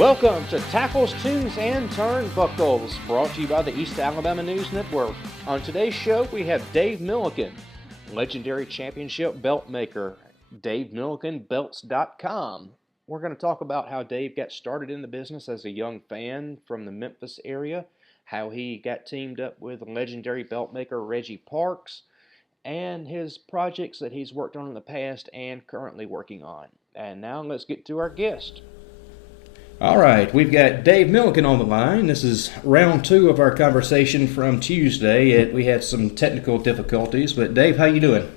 Welcome to Tackles, Tunes, and Turnbuckles, brought to you by the East Alabama News Network. On today's show, we have Dave Millican, legendary championship belt maker, DaveMillicanBelts.com. We're going to talk about how Dave got started in the business as a young fan from the Memphis area, how he got teamed up with legendary belt maker Reggie Parks, and his projects that he's worked on in the past and currently working on. And now let's get to our guest. All right, we've got Dave Millican on the line. This is round two of our conversation from Tuesday. We had some technical difficulties, but Dave, how you doing?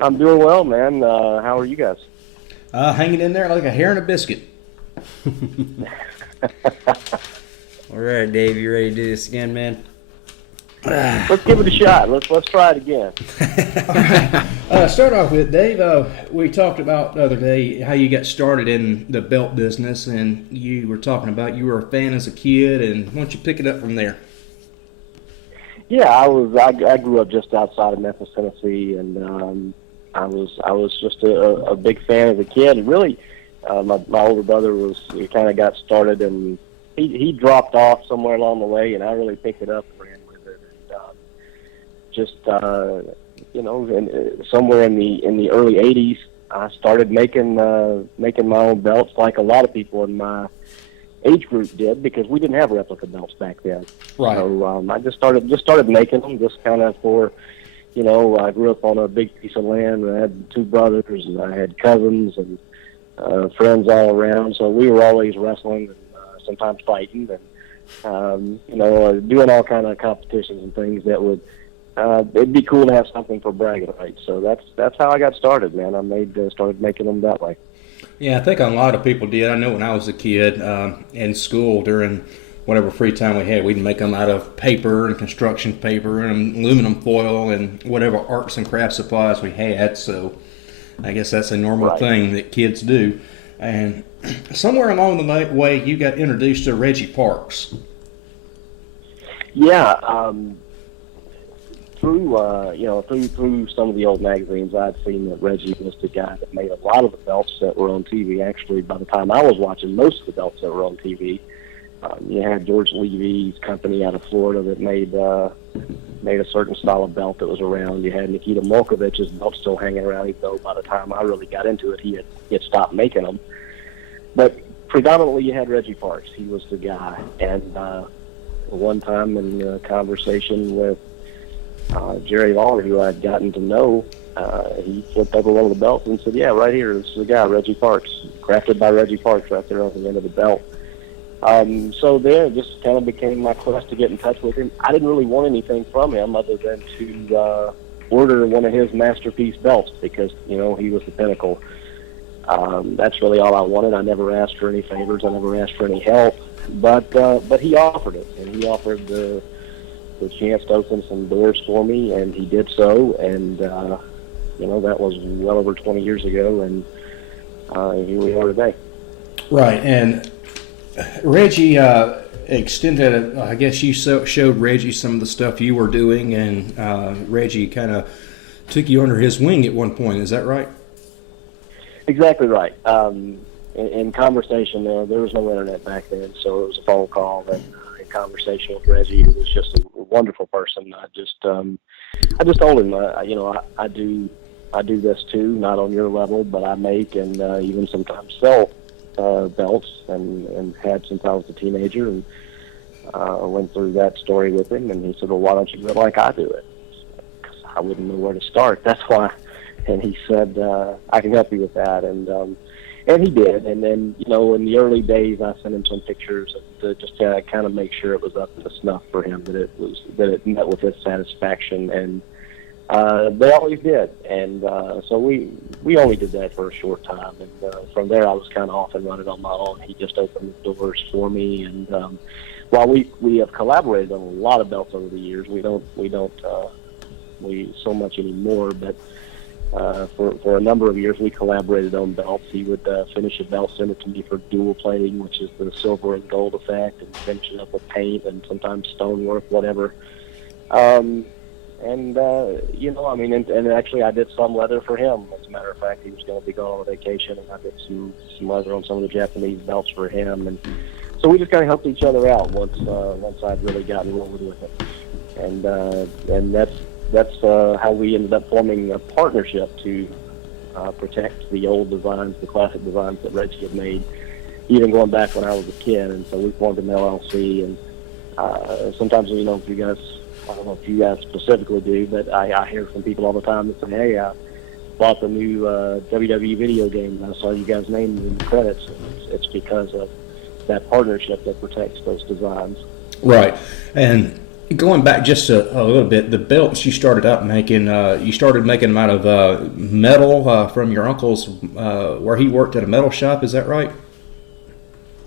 I'm doing well, man. How are you guys? Hanging in there like a hair in a biscuit. All right, Dave, you ready to do this again, man? Let's give it a shot. Let's try it again. Start off with, Dave, we talked about the other day how you got started in the belt business, and you were talking about you were a fan as a kid, and why don't you pick it up from there? Yeah, I grew up just outside of Memphis, Tennessee, and I was just a big fan as a kid. And really, my older brother kind of got started, and he dropped off somewhere along the way, and I really picked it up and ran with it. And somewhere in the early '80s, I started making my own belts, like a lot of people in my age group did, because we didn't have replica belts back then. Right. So I just started making them, just kind of for, I grew up on a big piece of land, and I had two brothers, and I had cousins and friends all around. So we were always wrestling and sometimes fighting, and doing all kind of competitions and things that would. It'd be cool to have something for bragging rights. So that's how I got started, man. I started making them that way. Yeah, I think a lot of people did. I know when I was a kid in school, during whatever free time we had, we'd make them out of paper and construction paper and aluminum foil and whatever arts and crafts supplies we had. So I guess that's a normal thing that kids do. And somewhere along the way, you got introduced to Reggie Parks. Yeah, through some of the old magazines, I'd seen that Reggie was the guy that made a lot of the belts that were on TV. Actually, by the time I was watching most of the belts that were on TV, you had George Levy's company out of Florida that made a certain style of belt that was around. You had Nikita Molkovich's belt still hanging around, even though by the time I really got into it, he had stopped making them. But predominantly, you had Reggie Parks. He was the guy. And one time in a conversation with Jerry Lawler, who I'd gotten to know, he flipped over one of the belts and said, "Yeah, right here, this is the guy, Reggie Parks, crafted by Reggie Parks, right there on the end of the belt." So there, it just kind of became my quest to get in touch with him. I didn't really want anything from him other than to order one of his masterpiece belts, because he was the pinnacle. That's really all I wanted. I never asked for any favors. I never asked for any help. But he offered it, and he offered the chance to open some doors for me, and he did so. And that was well over 20 years ago, and here we are today. Right, and Reggie extended. I guess you showed Reggie some of the stuff you were doing, and Reggie kind of took you under his wing at one point. Is that right? Exactly right. In conversation, there was no internet back then, so it was a phone call, and in conversation with Reggie, who was just a wonderful person. I just told him, I do this too, not on your level, but I make and even sometimes sell belts, and had since I was a teenager, and went through that story with him, and he said, "Well, why don't you do it like I do it?" Because I wouldn't know where to start. That's why. And he said, "I can help you with that," and he did. And then, in the early days, I sent him some pictures just to kind of make sure it was up to snuff for him, that it met with his satisfaction, and they always did. And so we only did that for a short time, and from there I was kind of off and running on my own. He just opened the doors for me, and while we have collaborated on a lot of belts over the years, we don't so much anymore, but. For a number of years, we collaborated on belts. He would finish a belt, send it to me for dual plating, which is the silver and gold effect, and finish it up with paint and sometimes stonework, whatever. And And I mean, and actually, I did some leather for him. As a matter of fact, he was going to be going on a vacation, and I did some leather on some of the Japanese belts for him. And so we just kind of helped each other out once I'd really gotten rolling with it. And that's how we ended up forming a partnership to protect the old designs, the classic designs that Reggie had made, even going back when I was a kid. And so we formed an LLC. And sometimes, if you guys, I don't know if you guys specifically do, but I hear from people all the time that say, hey, I bought the new WWE video game and I saw you guys' names in the credits. And it's because of that partnership that protects those designs. Right. And going back just a little bit, the belts you started out making, them out of metal from your uncle's, where he worked at a metal shop, is that right?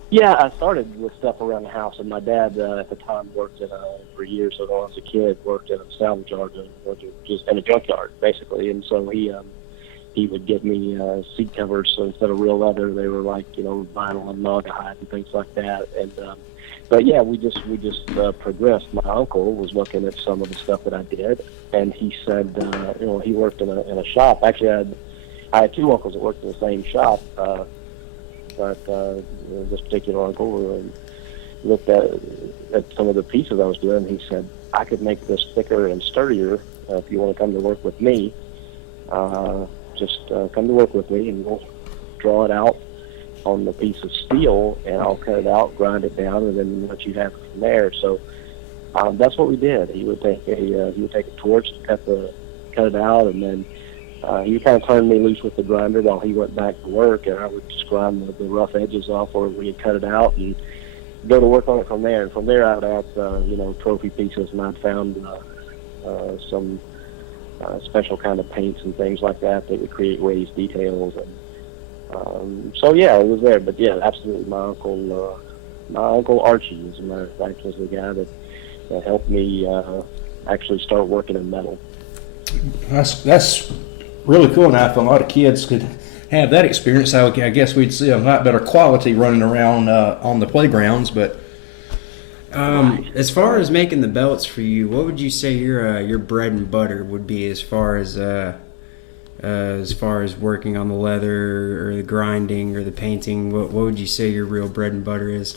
Yeah, I started with stuff around the house, and my dad at the time worked for years. So when I was a kid, worked in a salvage yard, just in a junkyard, basically. And so he would give me seat covers. So instead of real leather, they were like vinyl and naugahyde and things like that. And but yeah, we just progressed. My uncle was looking at some of the stuff that I did, and he said, he worked in a shop. Actually, I had two uncles that worked in the same shop. But this particular uncle looked at some of the pieces I was doing. And he said, I could make this thicker and sturdier if you want to come to work with me. Just come to work with me, and we'll draw it out on the piece of steel, and I'll cut it out, grind it down, and then let you have it from there. So that's what we did. He would take a torch and cut it out, and then he kind of turned me loose with the grinder while he went back to work, and I would just grind the rough edges off where we had cut it out and go to work on it from there. And from there, I would add, trophy pieces, and I'd found some special kind of paints and things like that would create raised details. And so, yeah, it was there. But, yeah, absolutely, my Uncle Archie, as a matter of fact, was the guy that helped me actually start working in metal. That's really cool. Now, if a lot of kids could have that experience, I guess we'd see a lot better quality running around on the playgrounds. But as far as making the belts for you, what would you say your bread and butter would be as far as working on the leather or the grinding or the painting? What would you say your real bread and butter is?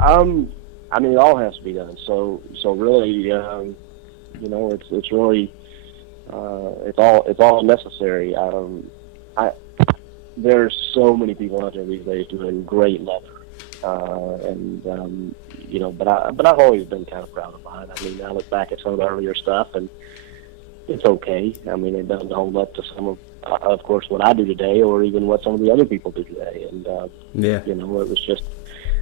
I mean, it all has to be done. So really, it's really it's all necessary. There's so many people out there these days doing great leather, but I've always been kind of proud of mine. I mean, I look back at some of the earlier stuff, and it's okay. I mean, it doesn't hold up to some of course, what I do today, or even what some of the other people do today. And it was just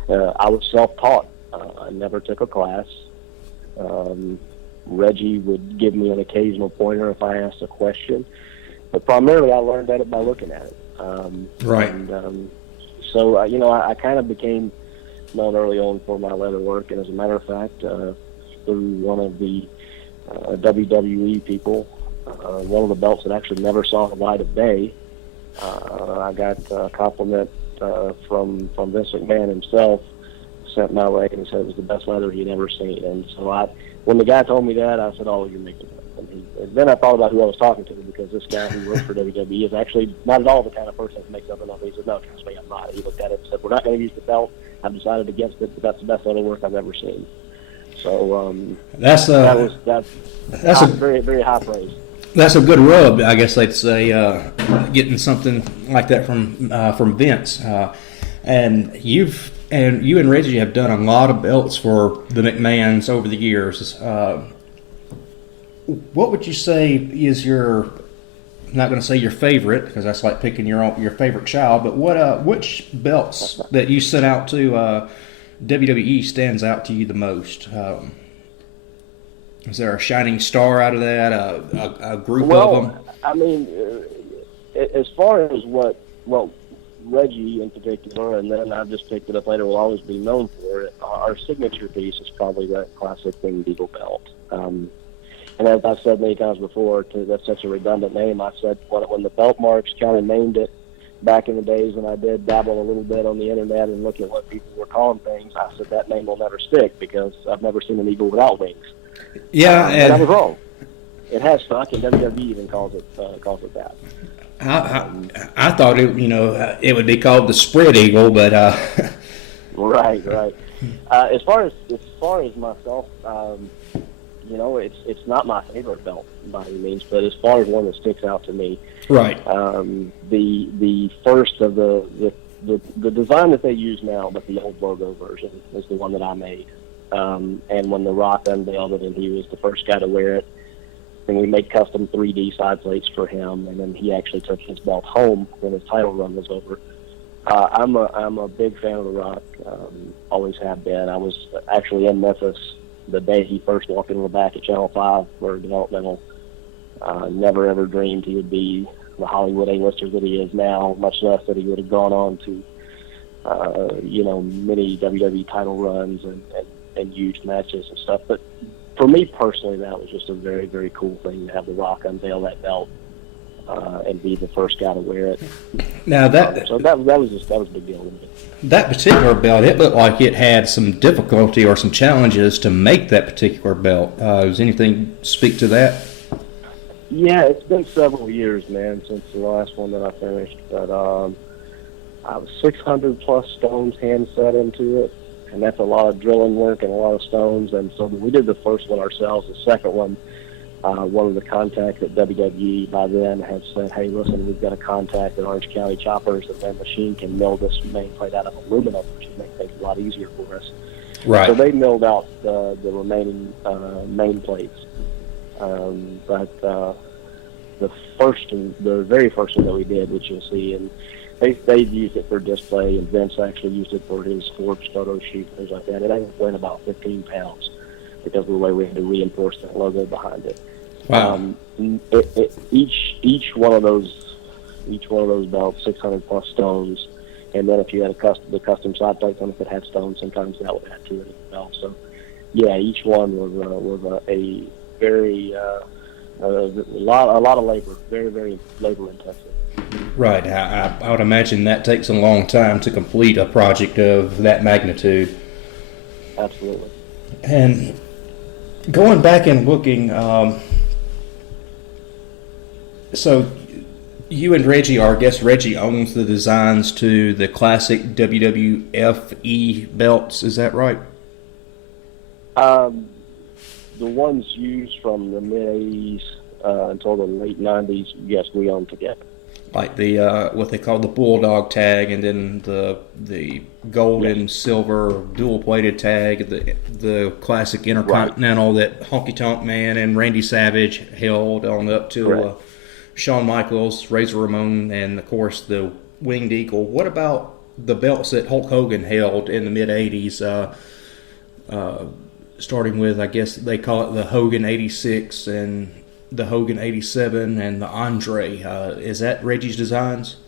I was self-taught. I never took a class. Reggie would give me an occasional pointer if I asked a question, but primarily I learned at it by looking at it. Right. And so I kind of became known early on for my leather work, and as a matter of fact, through one of the WWE people, one of the belts that actually never saw the light of day, I got a compliment from Vince McMahon himself, sent my way, and said it was the best leather he'd ever seen. And so when the guy told me that, I said, "Oh, you're making it." And then I thought about who I was talking to, because this guy who works for WWE is actually not at all the kind of person that makes up enough. He said, "No, trust me, I'm not." He looked at it and said, "We're not going to use the belt. I've decided against it, but that's the best leather work I've ever seen." So that's a very, very high praise. That's a good rub, I guess they'd say, getting something like that from Vince. And you and Reggie have done a lot of belts for the McMahons over the years. What would you say is I'm not going to say your favorite, because that's like picking your favorite child, but which belts that you sent out to WWE stands out to you the most? Is there a shining star out of that? A group of them? I mean, as far as Reggie in particular, and then I've just picked it up later, will always be known for it. Our signature piece is probably that classic Winged Eagle belt. And as I've said many times before, that's such a redundant name. I said when the belt marks kind of named it, back in the days when I did dabble a little bit on the internet and look at what people were calling things, I said that name will never stick because I've never seen an eagle without wings. Yeah, and I was wrong. It has stuck, and WWE even calls it that. I thought it would be called the spread eagle, but Right. As far as myself, it's not my favorite belt by any means, but as far as one that sticks out to me, right. The first of the design that they use now, but the old logo version is the one that I made. And when The Rock unveiled it, and he was the first guy to wear it, and we made custom 3D side plates for him, and then he actually took his belt home when his title run was over. I'm a big fan of The Rock. Always have been. I was actually in Memphis the day he first walked into the back at Channel 5 for developmental. Never ever dreamed he would be the Hollywood A-lister that he is now, much less that he would have gone on to, many WWE title runs and huge matches and stuff. But for me personally, that was just a very, very cool thing to have The Rock unveil that belt and be the first guy to wear it. Now that was a big deal to me. That particular belt, it looked like it had some difficulty or some challenges to make that particular belt. Does anything speak to that? Yeah, it's been several years, man, since the last one that I finished. But I was 600 plus stones hand set into it, and that's a lot of drilling work and a lot of stones. And so we did the first one ourselves. The second one, one of the contacts at WWE by then had said, "Hey, listen, we've got a contact at Orange County Choppers, and their machine can mill this main plate out of aluminum, which would make things a lot easier for us." Right. So they milled out the remaining main plates. But the very first one that we did, which you'll see, and they used it for display, and Vince actually used it for his Forbes photo shoot, things like that. It ended up weighing about 15 pounds because of the way we had to reinforce that logo behind it. Wow. Each one of those belts, 600 plus stones, and then if you had the custom side plates on it that had stones, sometimes that would add to it as well. So, yeah, each one was a very a lot of labor, very, very labor intensive. Right. I would imagine that takes a long time to complete a project of that magnitude. Absolutely. And going back and looking, so you and Reggie, or I guess Reggie owns the designs to the classic WWF belts, is that right? The ones used from the mid-'80s until the late '90s, yes, we own together. Like the what they call the Bulldog tag, and then the gold and silver dual-plated tag, the classic Intercontinental that Honky Tonk Man and Randy Savage held on up to Shawn Michaels, Razor Ramon, and of course the Winged Eagle. What about the belts that Hulk Hogan held in the mid-'80s? Starting with, I guess they call it the Hogan 86 and the Hogan 87 and the Andre. Is that Reggie's designs?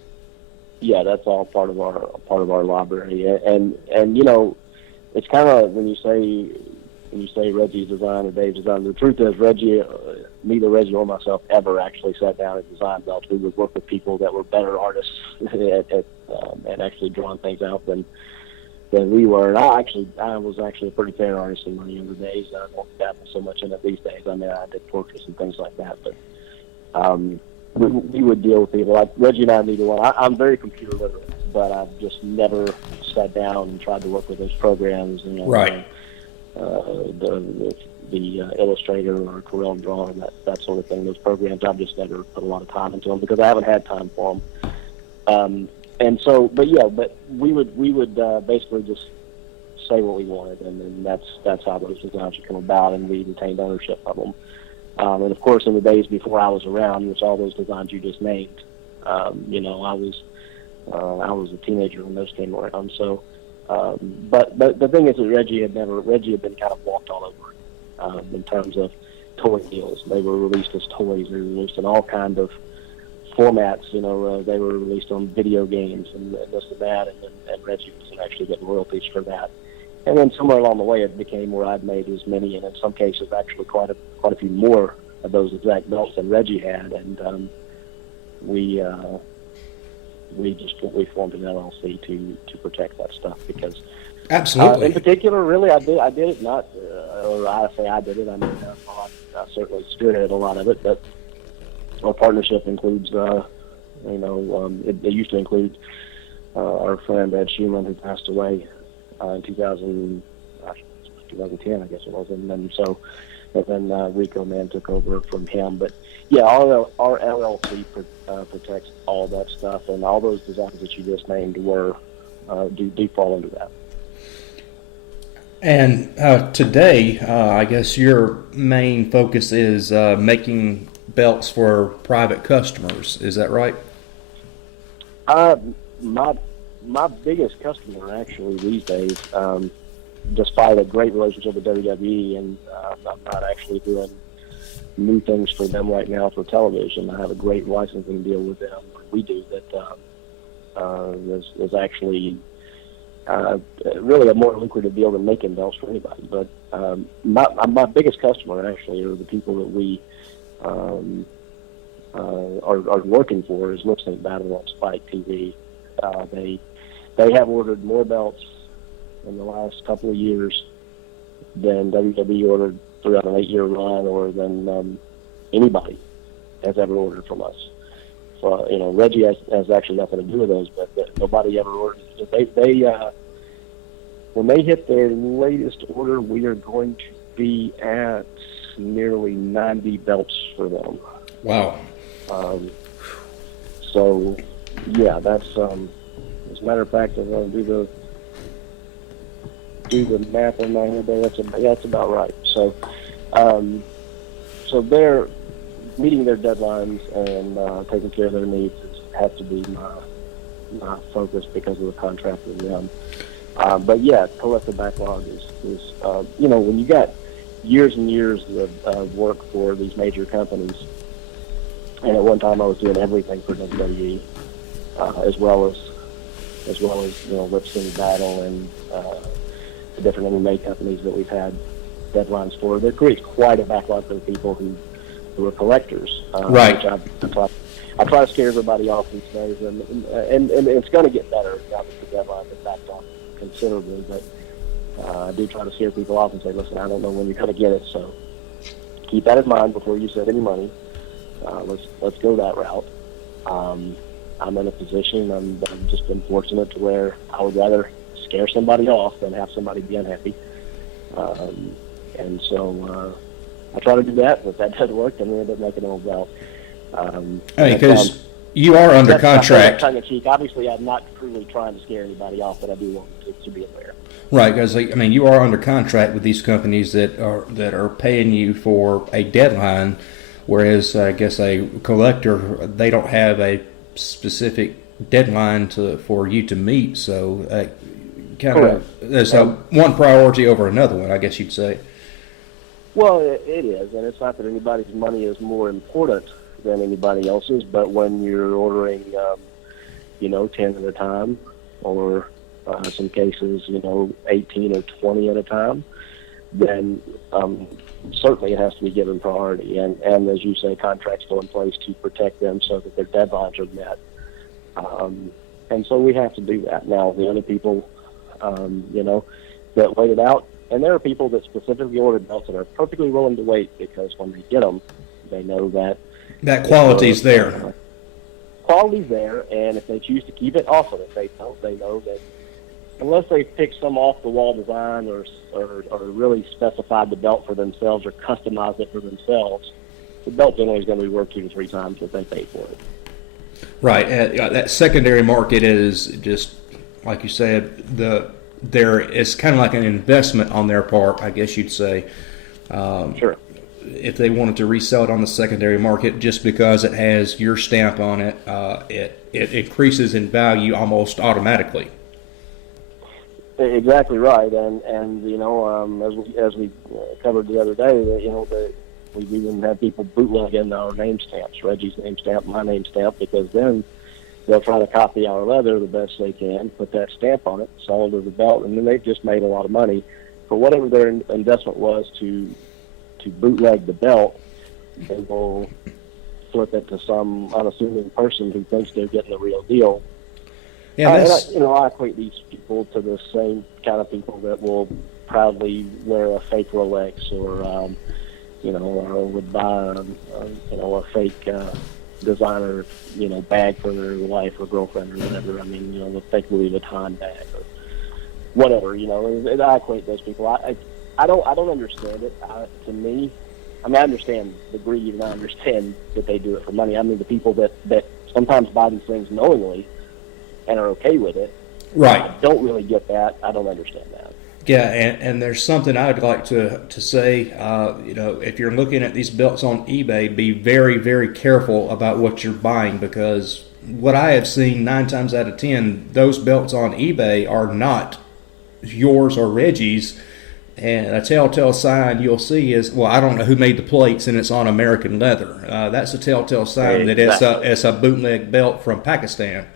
Yeah, that's all part of our library. And it's kind of when you say Reggie's design or Dave's design. The truth is, neither Reggie or myself ever actually sat down and designed belts. We would work with people that were better artists at actually drawing things out than we were. And I was actually a pretty fair artist in my younger days. I don't dabble so much in it these days. I mean, I did portraits and things like that, but we would deal with people. Like Reggie and I, neither one. I'm very computer literate, but I've just never sat down and tried to work with those programs. Right. The Illustrator or Corel Drawing, that sort of thing. Those programs, I've just never put a lot of time into them because I haven't had time for them. And so, but we would basically just say what we wanted, and then that's how those designs would come about, and we retained ownership of them. And of course, in the days before I was around, which all those designs you just named, I was a teenager when those came around. So, but the thing is that Reggie had been kind of walked all over in terms of toy deals. They were released as toys. They were released in all kinds of formats. They were released on video games and this and that, and Reggie was actually getting royalties for that. And then somewhere along the way, it became where I'd made as many, and in some cases, actually quite a few more of those exact belts than Reggie had. And we we formed an LLC to protect that stuff because Absolutely. in particular, really, I did it not, or I say I did it. I mean, I certainly spearheaded a lot of it, but our partnership includes, it used to include our friend Ed Schumann, who passed away in 2010, I guess it was, and then Rico Man took over from him. But yeah, our LLC protects all that stuff, and all those designs that you just named do fall into that. And today, I guess your main focus is making belts for private customers. Is that right? My biggest customer actually these days, despite a great relationship with WWE, and I'm not actually doing new things for them right now for television. I have a great licensing deal with them. We do that is actually really a more lucrative deal than making belts for anybody. But my biggest customer actually are the people that we are working for is Lipsync Battle on SpikeTV. They have ordered more belts in the last couple of years than WWE ordered throughout an 8-year run, or than anybody has ever ordered from us. So, Reggie has actually nothing to do with those, but nobody ever ordered. When they hit their latest order, we are going to be at nearly 90 belts for them. Wow. So, yeah, that's as a matter of fact, I'm going to do the math on my head there. That's about right. So, so they're meeting their deadlines and taking care of their needs has to be my focus because of the contract with them. But yeah, collective backlog is when you got years and years of work for these major companies, and at one time I was doing everything for WWE, as well as Lipsync Battle and the different MMA companies that we've had deadlines for. That creates quite a backlog for the people who are collectors. Right. I try to scare everybody off these days, and it's going to get better now that the deadline is backed off considerably. But I do try to scare people off and say, listen, I don't know when you're going to get it, so keep that in mind before you send any money. Let's go that route. I'm in a position, I've just been fortunate to where I would rather scare somebody off than have somebody be unhappy. And so I try to do that, but if that doesn't work, then we end up making an old belt. Because you are under contract. Tongue in cheek. Obviously, I'm not truly trying to scare anybody off, but I do want it to be aware. Right, because you are under contract with these companies that are paying you for a deadline, whereas I guess a collector, they don't have a specific deadline for you to meet. So there's one priority over another one, I guess you'd say. Well, it is, and it's not that anybody's money is more important than anybody else's, but when you're ordering, 10 at a time, or in some cases, 18 or 20 at a time, then certainly it has to be given priority. And as you say, contracts go in place to protect them so that their deadlines are met. And so we have to do that. Now, the other people, that wait it out, and there are people that specifically ordered belts that are perfectly willing to wait because when they get them, they know that quality's there. Quality's there, and if they choose to keep it, awesome. If they don't, they know that unless they pick some off-the-wall design or really specified the belt for themselves or customized it for themselves, the belt generally is going to be worth 2 to 3 times what they pay for it. Right. That secondary market is just, like you said, it's kind of like an investment on their part, I guess you'd say. Sure. If they wanted to resell it on the secondary market, just because it has your stamp on it, it increases in value almost automatically. Exactly right, and as we covered the other day, we even have people bootlegging our name stamps, Reggie's name stamp, my name stamp, because then they'll try to copy our leather the best they can, put that stamp on it, sell it as a belt, and then they've just made a lot of money for whatever their investment was to bootleg the belt. They will flip it to some unassuming person who thinks they're getting the real deal, Yeah, that's, I equate these people to the same kind of people that will proudly wear a fake Rolex or, or would buy, a fake designer, bag for their wife or girlfriend or whatever. I mean, the fake Louis Vuitton bag or whatever. And I equate those people. I don't understand it. To me, I mean, I understand the greed and I understand that they do it for money. I mean, the people that sometimes buy these things knowingly and are okay with it. right. I don't really get that. I don't understand that. Yeah, and there's something I'd like to say. If you're looking at these belts on eBay, be very, very careful about what you're buying, because what I have seen 9 times out of 10, those belts on eBay are not yours or Reggie's. And a telltale sign you'll see is, well, I don't know who made the plates, and it's on American leather. That's a telltale sign that it's a bootleg belt from Pakistan.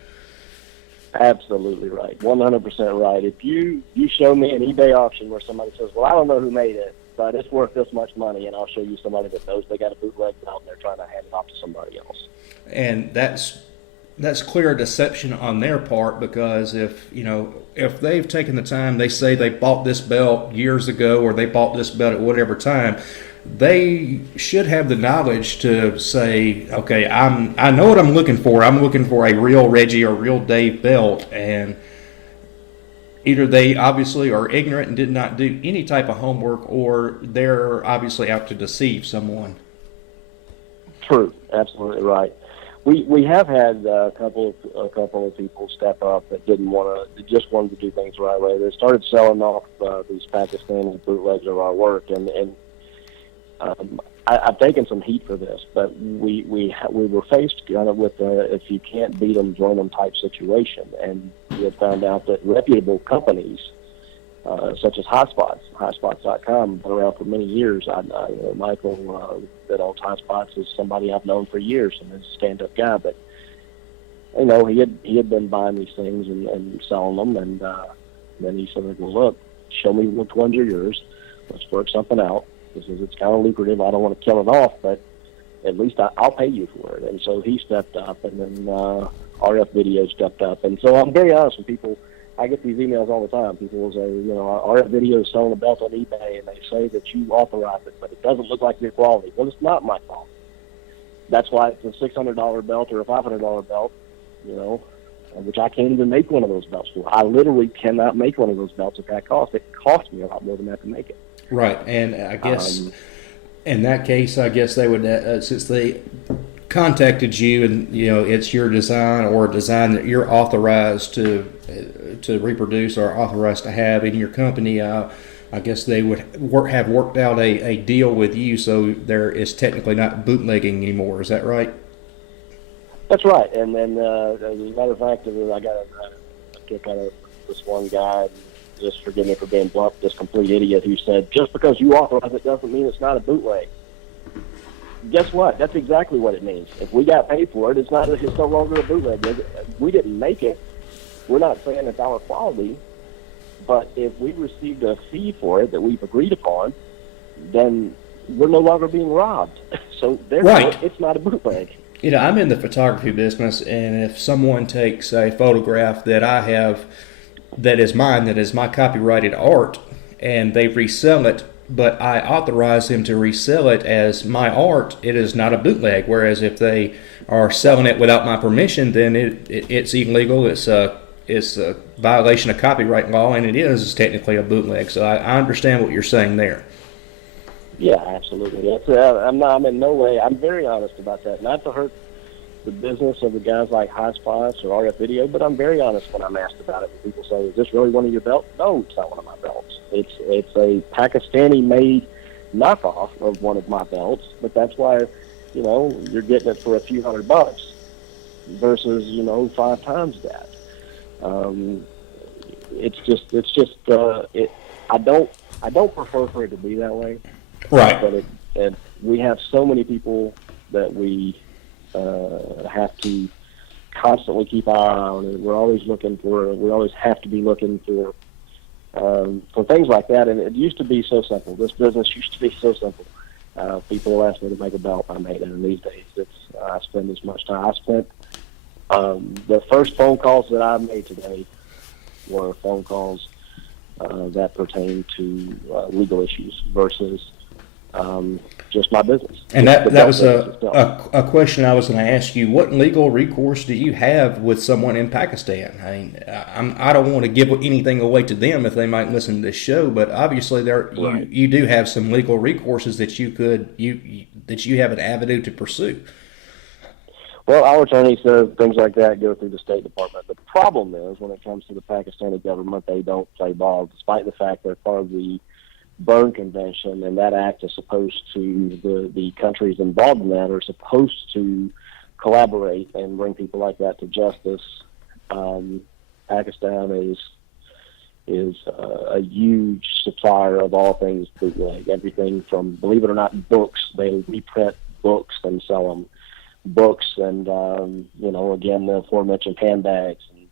Absolutely right. 100% right. If you show me an eBay auction where somebody says, well, I don't know who made it, but it's worth this much money, and I'll show you somebody that knows they got a bootleg belt and they're trying to hand it off to somebody else. And that's clear deception on their part, because if they've taken the time, they say they bought this belt years ago or they bought this belt at whatever time, they should have the knowledge to say, okay, I know what I'm looking for. I'm looking for a real Reggie or real Dave belt, and either they obviously are ignorant and did not do any type of homework, or they're obviously out to deceive someone. True, absolutely right. We have had a couple of people step up that just wanted to do things the right way. They started selling off these Pakistani bootlegs of our work, and I've taken some heat for this, but we were faced kind of with if you can't beat them, join them type situation, and we had found out that reputable companies such as Hotspots.com, been around for many years. Michael that owns Hotspots is somebody I've known for years and is a stand-up guy, but he had been buying these things and selling them, and then he said, well, look, show me which ones are yours. Let's work something out. Because it's kind of lucrative. I don't want to kill it off, but at least I'll pay you for it. And so he stepped up, and then RF Video stepped up. And so I'm very honest with people. I get these emails all the time. People will say, RF Video is selling a belt on eBay, and they say that you authorize it, but it doesn't look like your quality. Well, it's not my fault. That's why it's a $600 belt or a $500 belt, which I can't even make one of those belts for. I literally cannot make one of those belts at that cost. It costs me a lot more than that to make it. Right, and I guess in that case, I guess they would, since they contacted you and it's your design or a design that you're authorized to reproduce or authorized to have in your company, I guess they would have worked out a deal with you, so there is technically not bootlegging anymore. Is that right? That's right, and then as a matter of fact, I got a kick out of this one guy. Just forgive me for being blunt, this complete idiot who said, just because you authorize it doesn't mean it's not a bootleg. Guess what? That's exactly what it means. If we got paid for it, it's no longer a bootleg. We didn't make it. We're not saying it's our quality, but if we received a fee for it that we've agreed upon, then we're no longer being robbed. So therefore, right. It's not a bootleg. I'm in the photography business, and if someone takes a photograph that I have that is mine, that is my copyrighted art, and they resell it, but I authorize them to resell it as my art, it is not a bootleg. Whereas if they are selling it without my permission, then it's illegal. It's a violation of copyright law, and it is technically a bootleg. So I understand what you're saying there. Yeah, absolutely. I'm in no way. I'm very honest about that. Not to hurt the business of the guys like Hotspots or RF Video, but I'm very honest when I'm asked about it. When people say, "Is this really one of your belts?" No, it's not one of my belts. It's a Pakistani-made knockoff of one of my belts, but that's why you're getting it for a few $100 versus 5 times that. I don't prefer for it to be that way. Right. But we have so many people that we have to constantly keep our eye on it. We always have to be looking for things like that. And it used to be so simple. This business used to be so simple. People ask me to make a belt, I made it. And these days, I spend as much time. I spent The first phone calls that I made today were phone calls that pertain to legal issues versus just my business. And that was a question I was going to ask you. What legal recourse do you have with someone in Pakistan? I mean, I don't want to give anything away to them if they might listen to this show, but obviously you do have some legal recourses that you have an avenue to pursue. Well, our attorney says things like that go through the State Department. The problem is when it comes to the Pakistani government, they don't play ball, despite the fact they're part of the Berne Convention, and that act is supposed to, the countries involved in that are supposed to collaborate and bring people like that to justice. Pakistan is a huge supplier of all things bootleg, everything from, believe it or not, books. They reprint books and sell them. Books and, again, the aforementioned handbags and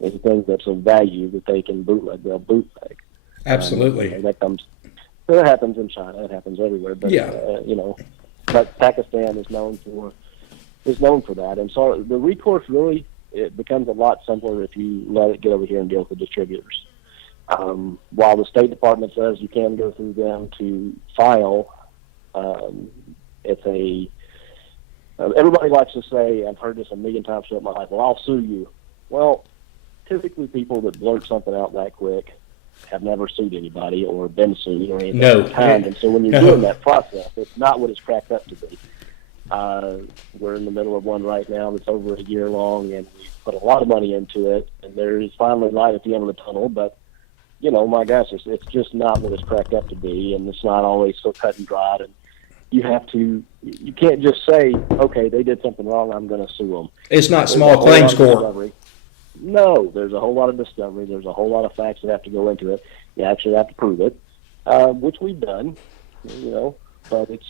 anything that's of value that they can bootleg, they'll bootleg. Absolutely. That happens in China. It happens everywhere. But, yeah. But Pakistan is known for that. And so the recourse really, it becomes a lot simpler if you let it get over here and deal with the distributors. While the State Department says you can go through them to file, everybody likes to say, I've heard this a million times throughout my life, well, I'll sue you. Well, typically people that blurt something out that quick have never sued anybody or been sued or anything of the kind. And so when you're doing that process, it's not what it's cracked up to be. We're in the middle of one right now that's over a year long, and we put a lot of money into it, and there is finally light at the end of the tunnel, but my gosh, it's just not what it's cracked up to be, and it's not always so cut and dried. And you can't just say, okay, they did something wrong, I'm going to sue them. It's not small claims court. No, there's a whole lot of discovery. There's a whole lot of facts that have to go into it. You actually have to prove it, which we've done, but it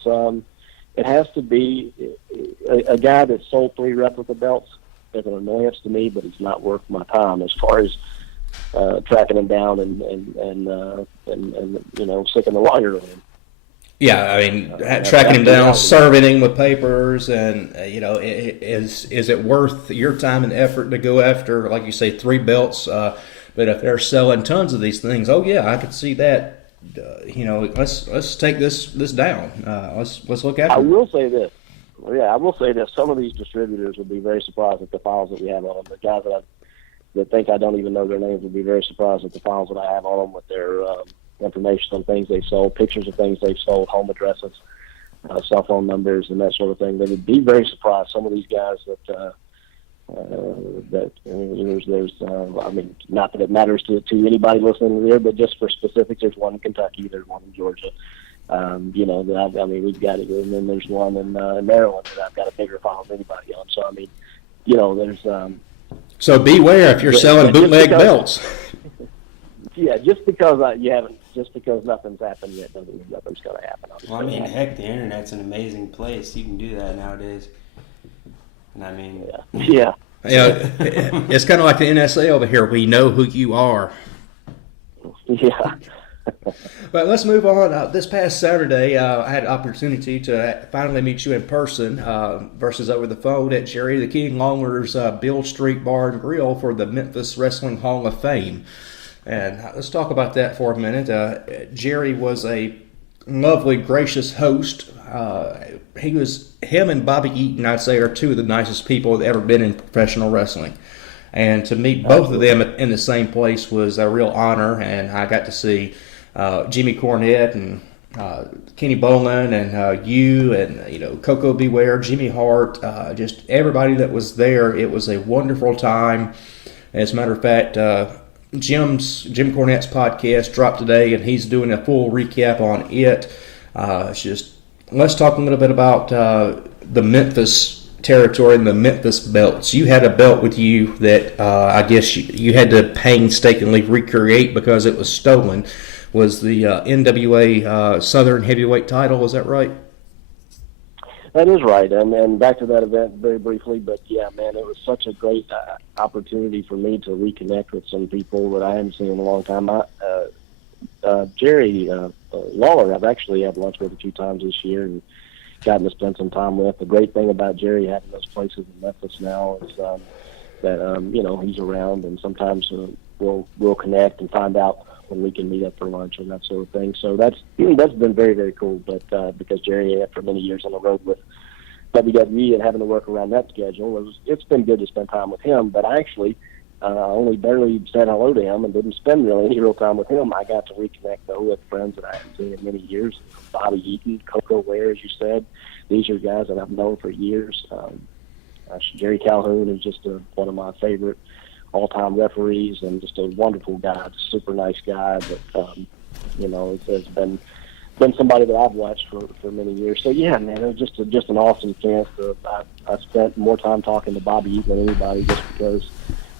has to be a guy that sold 3 replica belts is an annoyance to me, but it's not worth my time as far as tracking him down and sticking the lawyer in him. Yeah, I mean, tracking him down, serving him with papers, and is it worth your time and effort to go after, like you say, 3 belts? But if they're selling tons of these things, oh yeah, I could see that. Let's take this down. Let's look at it. I will say this. Some of these distributors would be very surprised at the files that we have on them. The guys that think I don't even know their names would be very surprised at the files that I have on them with their information on things they sold, pictures of things they've sold, home addresses, cell phone numbers, and that sort of thing. They would be very surprised. Some of these guys not that it matters to anybody listening here, but just for specifics, there's one in Kentucky, there's one in Georgia. We've got it, and then there's one in Maryland that I've got a bigger file than anybody on. So there's. So beware if you're selling bootleg belts. Yeah, just because nothing's happened yet doesn't mean nothing's going to happen. Well, heck, the internet's an amazing place. You can do that nowadays. And yeah. It's kind of like the NSA over here. We know who you are. Yeah. But let's move on. This past Saturday, I had an opportunity to finally meet you in person versus over the phone at Jerry the King Lawler's Beale Street Bar and Grille for the Memphis Wrestling Hall of Fame. And let's talk about that for a minute. Jerry was a lovely, gracious host. Him and Bobby Eaton, I'd say, are 2 of the nicest people that ever been in professional wrestling. And to meet both of them in the same place was a real honor. And I got to see Jimmy Cornette and Kenny Bolin and you and Coco Beware, Jimmy Hart, just everybody that was there. It was a wonderful time. As a matter of fact, Jim Cornette's podcast dropped today, and he's doing a full recap on it. Let's talk a little bit about the Memphis territory and the Memphis belts. You had a belt with you that I guess you had to painstakingly recreate because it was stolen. Was the NWA Southern Heavyweight title? Is that right? That is right, and back to that event very briefly, but yeah, man, it was such a great opportunity for me to reconnect with some people that I hadn't seen in a long time. Jerry Lawler, I've actually had lunch with a few times this year and gotten to spend some time with. The great thing about Jerry having those places in Memphis now is that he's around, and sometimes we'll connect and find out when we can meet up for lunch and that sort of thing. So that's been very, very cool. But because Jerry, after many years on the road with WWE and having to work around that schedule, it's been good to spend time with him. But I actually only barely said hello to him and didn't spend really any real time with him. I got to reconnect though with friends that I haven't seen in many years. Bobby Eaton, Coco Ware, as you said. These are guys that I've known for years. Jerry Calhoun is just one of my favorite all-time referees, and just a wonderful guy, just a super nice guy that has been somebody that I've watched for many years. So yeah, man, it was just an awesome chance. I spent more time talking to Bobby Eaton than anybody, just because,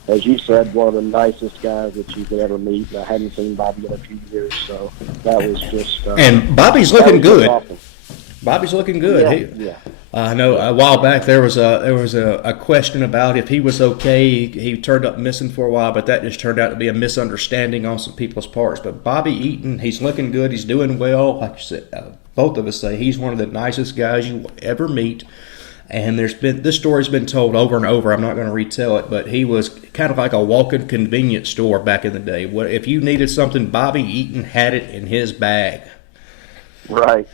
as you said, one of the nicest guys that you could ever meet. And I hadn't seen Bobby in a few years, so that was just. And Bobby's looking good. Awesome. Bobby's looking good. Yeah. I know a while back there was a question about if he was okay. He turned up missing for a while, but that just turned out to be a misunderstanding on some people's parts. But Bobby Eaton, he's looking good. He's doing well. Like you said, both of us say he's one of the nicest guys you will ever meet. And this story's been told over and over. I'm not going to retell it, but he was kind of like a walk-in convenience store back in the day. If you needed something, Bobby Eaton had it in his bag. Right.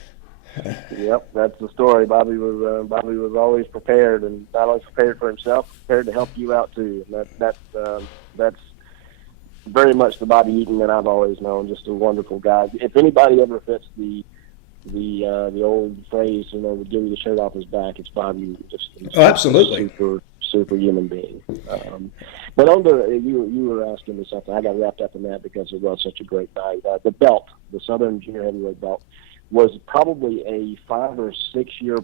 Yep, that's the story. Bobby was always prepared, and not only prepared for himself, prepared to help you out too. And that's very much the Bobby Eaton that I've always known. Just a wonderful guy. If anybody ever fits the old phrase, would give you the shirt off his back, it's Bobby Eaton. Absolutely. Super human being. But on you were asking me something. I got wrapped up in that because it was such a great night. The belt, the Southern Junior Heavyweight belt, was probably a 5 or 6 year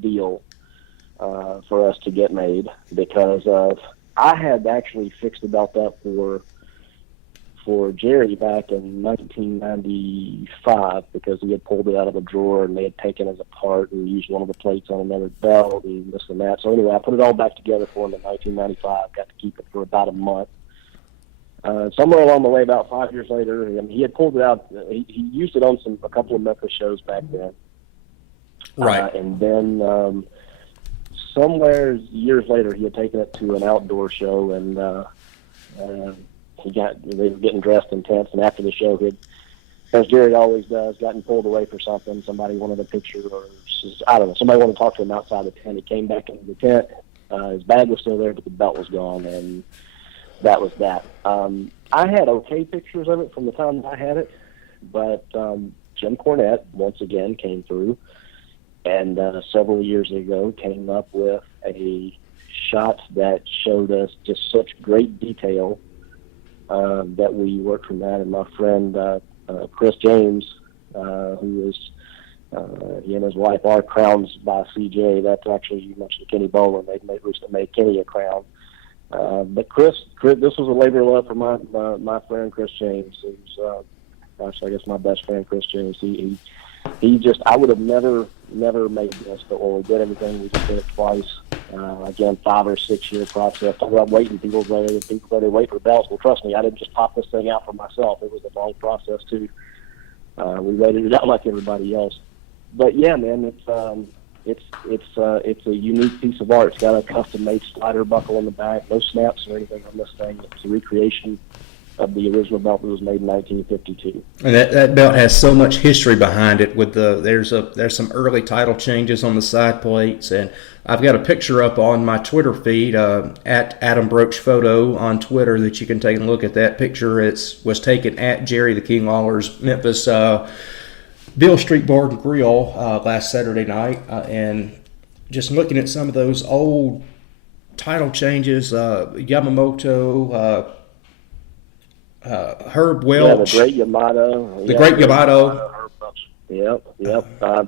deal for us to get made, because I had actually fixed the belt up for Jerry back in 1995, because he had pulled it out of a drawer and they had taken it apart and used one of the plates on another belt and this and that. So anyway, I put it all back together for him in 1995. Got to keep it for about a month. Somewhere along the way, about 5 years later, he had pulled it out. He used it on a couple of Memphis shows back then. Right. And then somewhere years later, he had taken it to an outdoor show, and they were getting dressed in tents. And after the show, he had, as Jerry always does, gotten pulled away for something. Somebody wanted a picture, or I don't know. Somebody wanted to talk to him outside the tent. He came back into the tent. His bag was still there, but the belt was gone, and that was that. I had okay pictures of it from the time that I had it, but Jim Cornette once again came through, and several years ago came up with a shot that showed us just such great detail that we worked from that. And my friend Chris James, who is he and his wife are crowns by CJ. That's actually, you mentioned Kenny Bolin. They recently made Kenny a crown. But Chris, this was a labor of love for my friend Chris James. Who's, I guess my best friend Chris James. He just, I would have never made this, but when we did everything, we just did it twice. Again, 5 or 6 year process. Talk about waiting. People wait for belts. Well, trust me, I didn't just pop this thing out for myself. It was a long process too. We waited it out like everybody else. But yeah, man, it's a unique piece of art. It's got a custom-made slider buckle on the back. No snaps or anything on this thing. It's a recreation of the original belt that was made in 1952. And that belt has so much history behind it. With there's some early title changes on the side plates, and I've got a picture up on my Twitter feed at Adam Broach Photo on Twitter that you can take a look at. That picture. It was taken at Jerry the King Lawler's Memphis Beale Street Bar and Grille last Saturday night, and just looking at some of those old title changes, Yamamoto, Herb Welch. Yeah, the Great Yamato. Great Yamato. Yep.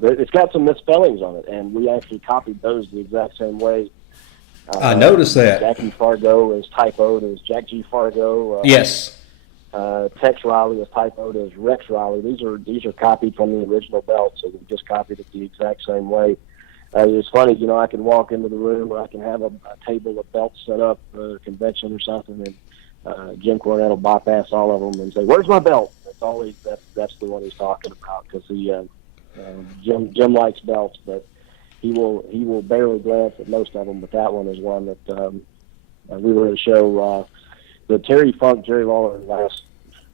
It's got some misspellings on it, and we actually copied those the exact same way. I noticed that. Jackie Fargo is typoed as Jack G. Fargo. Yes. Tex Riley is typoed as Rex Riley. These are copied from the original belt, so we just copied it the exact same way. It's funny, I can walk into the room, or I can have a table of belts set up for a convention or something, and Jim Cornette will bypass all of them and say, "Where's my belt?" It's always that's the one he's talking about, because Jim likes belts, but he will barely glance at most of them. But that one is one that we were at a show, the Terry Funk, Jerry Lawler last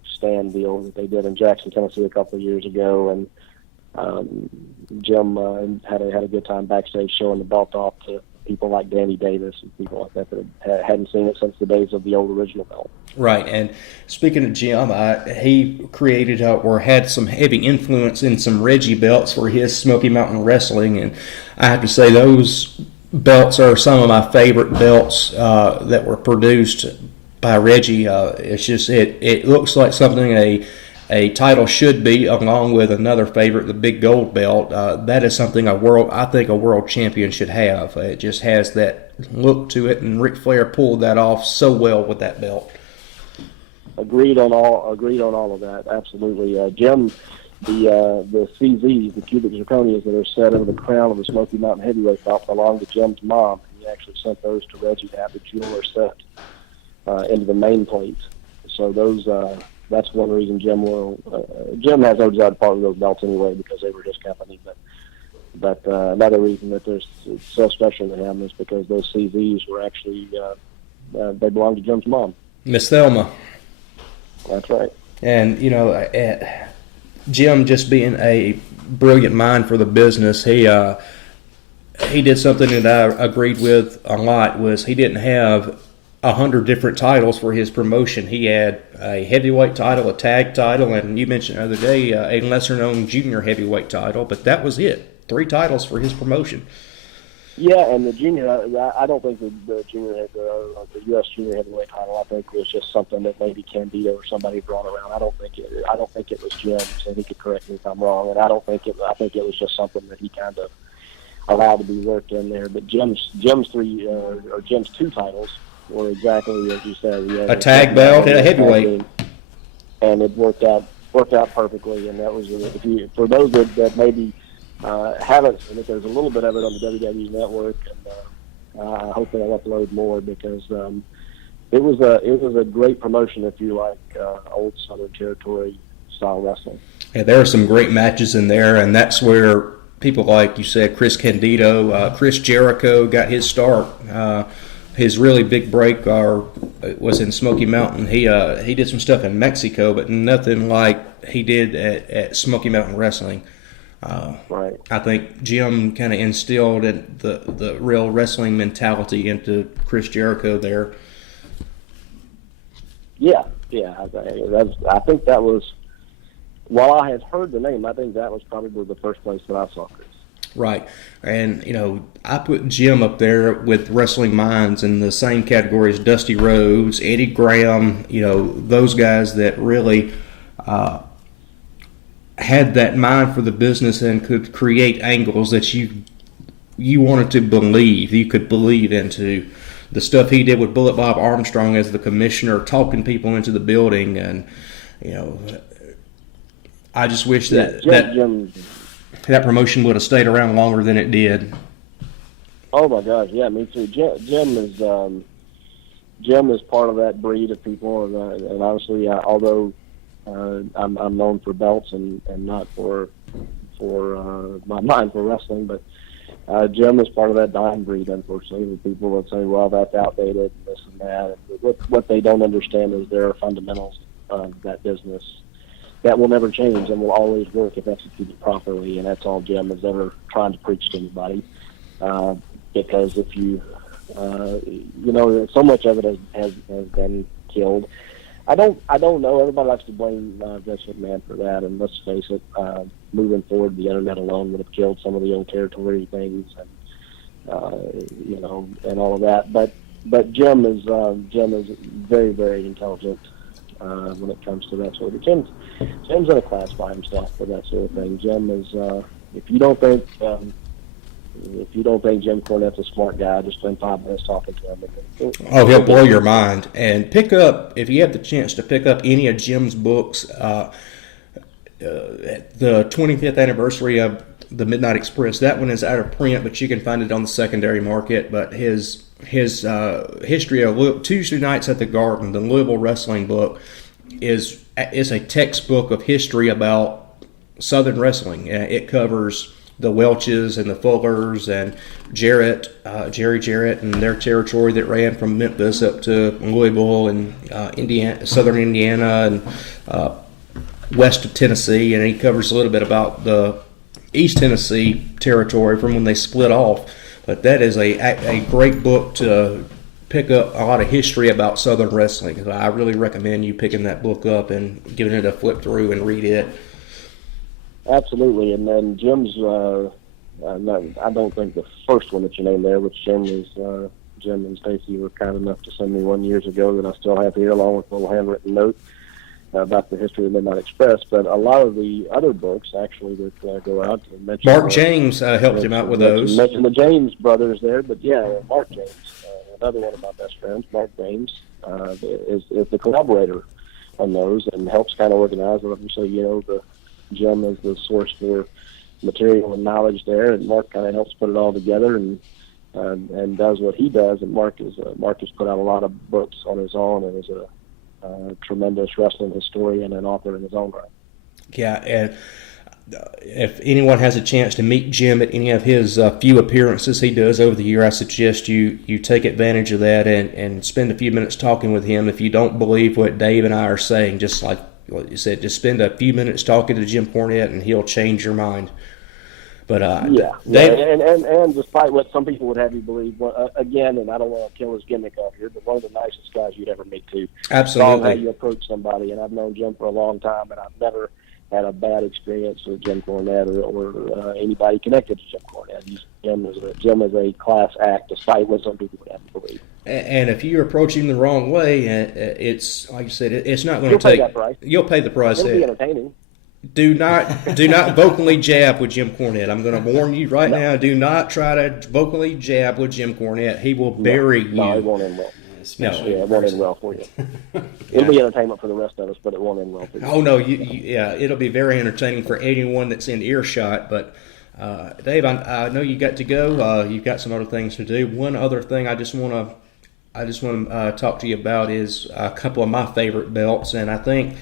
stand deal that they did in Jackson, Tennessee a couple of years ago, and Jim had a good time backstage showing the belt off to people like Danny Davis and people like that hadn't seen it since the days of the old original belt. Right, and speaking of Jim, he created or had some heavy influence in some Reggie belts for his Smoky Mountain Wrestling, and I have to say those belts are some of my favorite belts that were produced by Reggie. It's just it looks like something a title should be, along with another favorite, the big gold belt. That is something I think a world champion should have. It just has that look to it, and Ric Flair pulled that off so well with that belt. Agreed on all of that. Absolutely, Jim. The CZs, the cubic zirconias that are set over the crown of the Smoky Mountain heavyweight belt, belonged to Jim's mom. He actually sent those to Reggie to have the jeweler set into the main plate. So those. That's one reason Jim has no desire to part with those belts anyway, because they were his company. But another reason that it's so special to him is because those CZs were actually they belonged to Jim's mom, Miss Thelma. That's right. And Jim, just being a brilliant mind for the business, he did something that I agreed with a lot. Was he didn't have 100 different titles for his promotion. He had a heavyweight title, a tag title, and you mentioned the other day a lesser-known junior heavyweight title, but that was it. 3 titles for his promotion. Yeah, and the junior, I don't think the junior, the U.S. junior heavyweight title, I think was just something that maybe Candido or somebody brought around. I don't think it was Jim's, and he could correct me if I'm wrong. And I think it was just something that he kind of allowed to be worked in there. But Jim's 2 titles were exactly as you said. A tag belt and a heavyweight, and it worked out perfectly. And that was for those that maybe haven't seen it. There's a little bit of it on the WWE Network, and I hope they'll upload more because it was a great promotion if you like old Southern Territory style wrestling. Yeah, there are some great matches in there, and that's where people like you said, Chris Candido, Chris Jericho got his start. His really big break was in Smoky Mountain. He did some stuff in Mexico, but nothing like he did at Smoky Mountain Wrestling. Right. I think Jim kind of instilled the real wrestling mentality into Chris Jericho there. Yeah. I think that was, while I had heard the name, I think that was probably the first place that I saw Chris. Right. And, I put Jim up there with Wrestling Minds in the same category as Dusty Rhodes, Eddie Graham, those guys that really had that mind for the business and could create angles that you wanted to believe, you could believe into. The stuff he did with Bullet Bob Armstrong as the commissioner, talking people into the building, and, I just wish that promotion would have stayed around longer than it did. Oh my gosh, yeah, me too. Jim is part of that breed of people, and honestly, although I'm known for belts and not for my mind for wrestling, but Jim is part of that dying breed. Unfortunately, the people that say, "Well, that's outdated," and this and that. And what they don't understand is there are fundamentals of that business that will never change and will always work if executed properly, and that's all Jim is ever trying to preach to anybody. Because if so much of it has been killed. I don't know. Everybody likes to blame Vince McMahon for that, and let's face it, moving forward, the internet alone would have killed some of the old territory things, and and all of that. But Jim is very, very intelligent when it comes to that sort of. Jim's in a class by himself for that sort of thing. Jim is if you don't think Jim Cornette's a smart guy, just spend 5 minutes talking to him. He'll blow your mind. And if you have the chance to pick up any of Jim's books, the 25th anniversary of the Midnight Express, that one is out of print, but you can find it on the secondary market. But his history of Tuesday Nights at the Garden, the Louisville wrestling book, is a textbook of history about Southern wrestling. It covers the Welches and the Fullers and Jarrett, Jerry Jarrett, and their territory that ran from Memphis up to Louisville and Indiana, southern Indiana, and west of Tennessee. And he covers a little bit about the East Tennessee territory from when they split off. But that is a great book to pick up a lot of history about Southern wrestling. I really recommend you picking that book up and giving it a flip through and read it. Absolutely. And then Jim's, I don't think the first one that you named there, which Jim and Stacy were kind enough to send me one years ago that I still have here, along with a little handwritten note about the history of the Midnight Express. But a lot of the other books, actually, that go out. Mark James helped him out with those. Mentioned the James brothers there, but yeah, Mark James, another one of my best friends, Mark James, is the collaborator on those and helps kind of organize them. So, Jim is the source for material and knowledge there, and Mark kind of helps put it all together and does what he does. And Mark has put out a lot of books on his own and is a tremendous wrestling historian and author in his own right. Yeah, and if anyone has a chance to meet Jim at any of his few appearances he does over the year, I suggest you take advantage of that and spend a few minutes talking with him. If you don't believe what Dave and I are saying, just like what you said, just spend a few minutes talking to Jim Cornette and he'll change your mind. But Dave, and despite what some people would have you believe, again, and I don't want to kill his gimmick off here, but one of the nicest guys you'd ever meet too. Absolutely. How you approach somebody, and I've known Jim for a long time, and I've never had a bad experience with Jim Cornette or anybody connected to Jim Cornette. Jim is a class act, despite what some people would have you believe. And if you approach him the wrong way, it's like you said, it's not going to take. You'll pay the price. It'll be entertaining. Do not vocally jab with Jim Cornette. I'm going to warn you right now. Do not try to vocally jab with Jim Cornette. He will bury you. No, it won't end well. It won't end well for you. It'll be entertainment for the rest of us, but it won't end well for you. Oh no, it'll be very entertaining for anyone that's in earshot. But Dave, I know you got to go. You've got some other things to do. One other thing I just want to talk to you about is a couple of my favorite belts, and I think.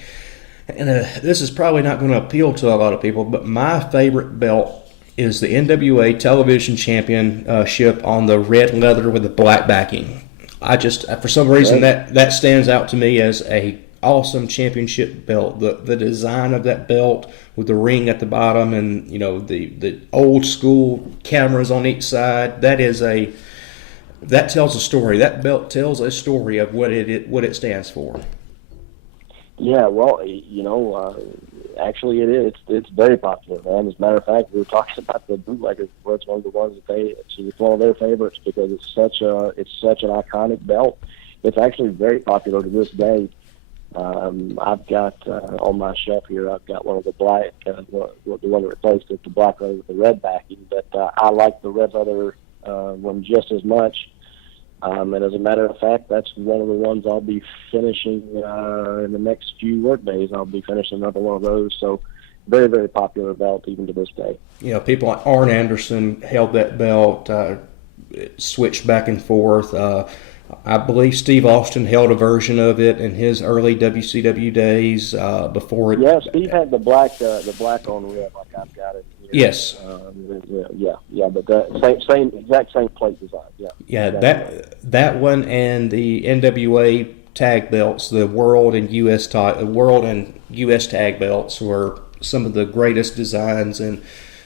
And this is probably not going to appeal to a lot of people, but my favorite belt is the NWA Television Championship on the red leather with the black backing. For some reason, that stands out to me as a awesome championship belt. The design of that belt with the ring at the bottom and the old school cameras on each side. That tells a story. That belt tells a story of what it stands for. Yeah, well, actually it is. It's very popular, man. As a matter of fact, we were talking about the bootleggers. It's one of the ones that it's one of their favorites because it's such an iconic belt. It's actually very popular to this day. I've got on my shelf here. I've got one of the black, the one that replaced it, the black leather with the red backing. But I like the red leather one just as much. And as a matter of fact, that's one of the ones I'll be finishing in the next few work days. I'll be finishing another one of those. So very, very popular belt even to this day. People like Arn Anderson held that belt, switched back and forth. I believe Steve Austin held a version of it in his early WCW days before it. Yeah, Steve had the black on red like I've got it. Yes. But the exact same plate design. Yeah. That one and the NWA tag belts, the World and US tag belts were some of the greatest designs. And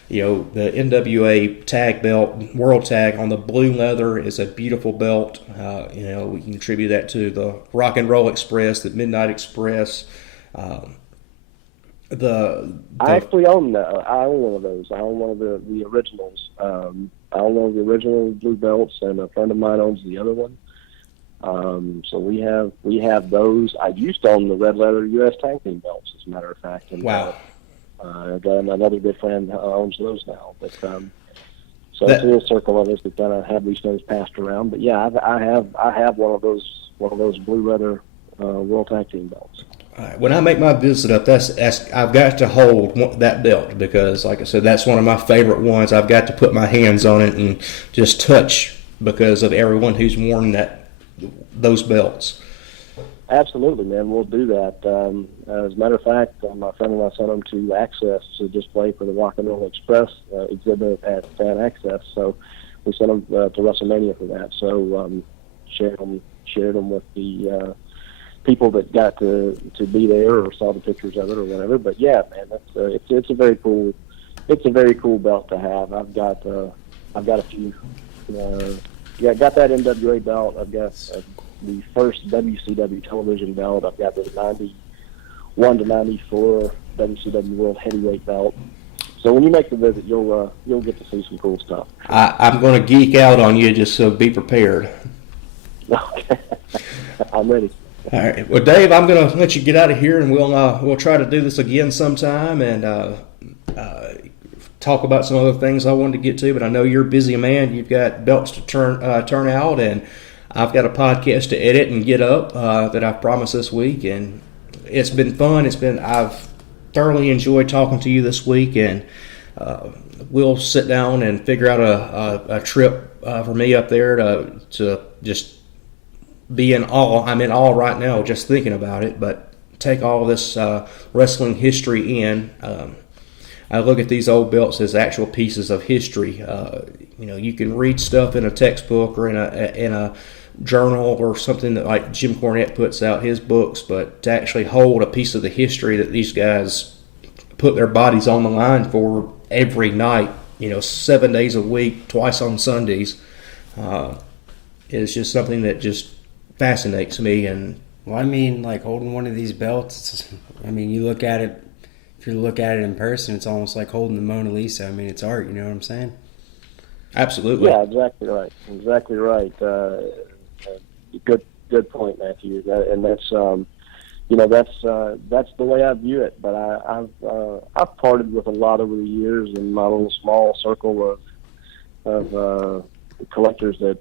the NWA tag belt, World Tag on the blue leather is a beautiful belt. We can attribute that to the Rock and Roll Express, the Midnight Express. I actually own that. I own one of those. I own one of the originals. I own one of the original blue belts, and a friend of mine owns the other one. So we have those. I used to own the red leather U.S. tag team belts, as a matter of fact. And, wow. I've got another good friend who owns those now. But so it's a little circle of us that kind of have these things passed around. But yeah, I have one of those blue leather World Tag Team belts. When I make my visit up, I've got to hold that belt because, like I said, that's one of my favorite ones. I've got to put my hands on it and just touch because of everyone who's worn those belts. Absolutely, man. We'll do that. As a matter of fact, my friend and I sent them to Access to display for the Rock and Roll Express exhibit at Fan Access. So we sent them to WrestleMania for that. So shared them with the people that got to be there or saw the pictures of it or whatever. But yeah, man, it's a very cool belt to have. I've got a few. Got that NWA belt. I've got the first WCW television belt. I've got the 91 to 94 WCW World Heavyweight belt. So when you make the visit, you'll get to see some cool stuff. I'm going to geek out on you, just so be prepared. Okay, I'm ready. All right. Well, Dave, I'm going to let you get out of here, and we'll try to do this again sometime and talk about some other things I wanted to get to. But I know you're a busy man. You've got belts to turn out, and I've got a podcast to edit and get up that I've promised this week, and it's been fun. I've thoroughly enjoyed talking to you this week, and we'll sit down and figure out a trip for me up there to just be in awe. I'm in awe right now just thinking about it, but take all this wrestling history in. I look at these old belts as actual pieces of history. You can read stuff in a textbook or in a journal or something that like Jim Cornette puts out his books, but to actually hold a piece of the history that these guys put their bodies on the line for every night, 7 days a week, twice on Sundays, is just something that just fascinates me. And well, I mean, like holding one of these belts, you look at it, if you look at it in person, it's almost like holding the Mona Lisa. I mean, it's art, you know what I'm saying? Absolutely. Yeah, exactly right. Exactly right. Good point, Matthew. And that's that's the way I view it. But I've parted with a lot over the years in my little small circle of collectors that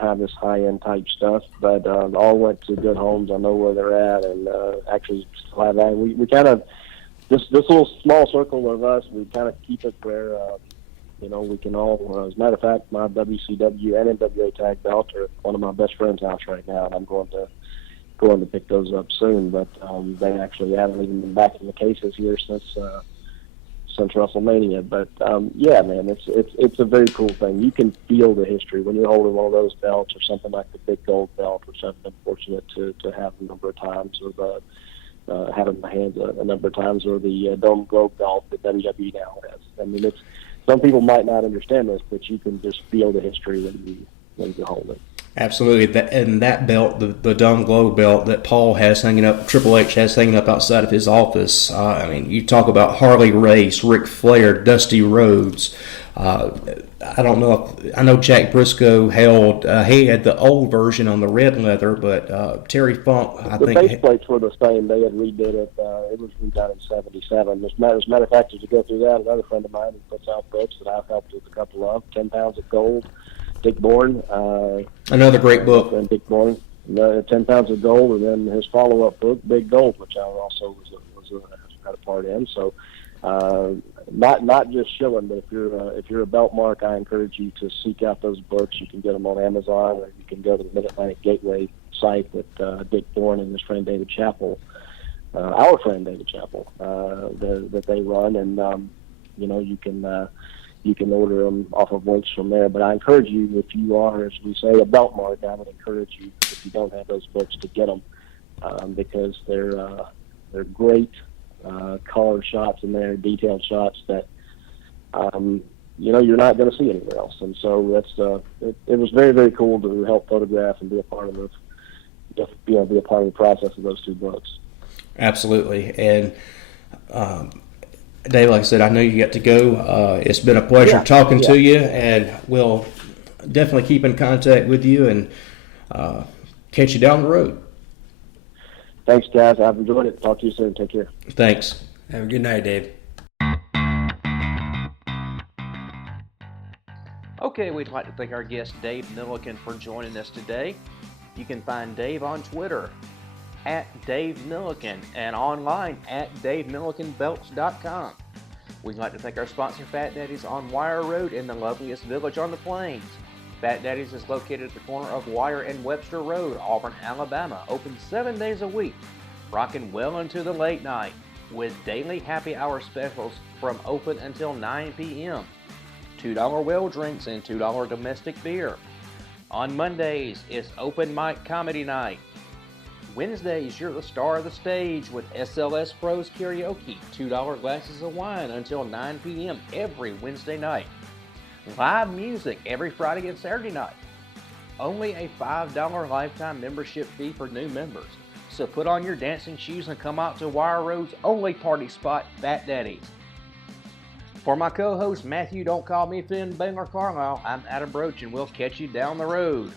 have this high-end type stuff. But all went to good homes. I know where they're at, and actually still have that. We kind of this little small circle of us. We kind of keep it where. We can all, as a matter of fact, my WCW and NWA tag belt are at one of my best friend's house right now, and I'm going to pick those up soon. But they actually haven't even been back in the cases here since WrestleMania. But yeah, man, it's a very cool thing. You can feel the history when you're holding one of those belts or something like the big gold belt, which I've been fortunate to have a number of times, or the have in my hands a number of times, or the Dome Globe belt that WWE now has. I mean, it's. Some people might not understand this, but you can just feel the history when you hold it. Absolutely. That belt, the Dome Globe belt that Paul has hanging up, Triple H has hanging up outside of his office. You talk about Harley Race, Ric Flair, Dusty Rhodes. I don't know I know Jack Briscoe he had the old version on the red leather, but Terry Funk, I think. The base plates were the same. They had redid it. It was redone in '77. As a matter of fact, as you go through that, another friend of mine who puts out books that I've helped with a couple of, 10 Pounds of Gold, Dick Bourne. Another great book. And Dick Bourne, 10 Pounds of Gold, and then his follow-up book, Big Gold, which I also had a part in. So. Not just shilling, but if you're a belt mark, I encourage you to seek out those books. You can get them on Amazon, or you can go to the Mid-Atlantic Gateway site that Dick Bourne and his friend David Chappell, our friend David Chappell, that they run, and you can order them off of links from there. But I encourage you, if you are, as we say, a belt mark, I would encourage you, if you don't have those books, to get them because they're great. Color shots in there, detailed shots that you're not going to see anywhere else, and so that's it was very, very cool to help photograph and be a part of the process of those two books. Absolutely, and Dave, like I said, I know you got to go. It's been a pleasure talking to you, and we'll definitely keep in contact with you and catch you down the road. Thanks, guys. I've enjoyed it. Talk to you soon. Take care. Thanks. Have a good night, Dave. Okay, we'd like to thank our guest Dave Millican for joining us today. You can find Dave on Twitter at Dave Millican and online at DaveMillicanBelts.com. We'd like to thank our sponsor, Fat Daddy's on Wire Road in the loveliest village on the plains. Fat Daddy's is located at the corner of Wire and Webster Road, Auburn, Alabama. Open 7 days a week, rocking well into the late night with daily happy hour specials from open until 9 p.m. $2 well drinks and $2 domestic beer. On Mondays, it's open mic comedy night. Wednesdays, you're the star of the stage with SLS Pros Karaoke, $2 glasses of wine until 9 p.m. every Wednesday night. Live music every Friday and Saturday night. Only a $5 lifetime membership fee for new members. So put on your dancing shoes and come out to Wire Road's only party spot, Fat Daddy's. For my co-host Matthew, Don't Call Me Finn, Baylor Carlisle, I'm Adam Broach, and we'll catch you down the road.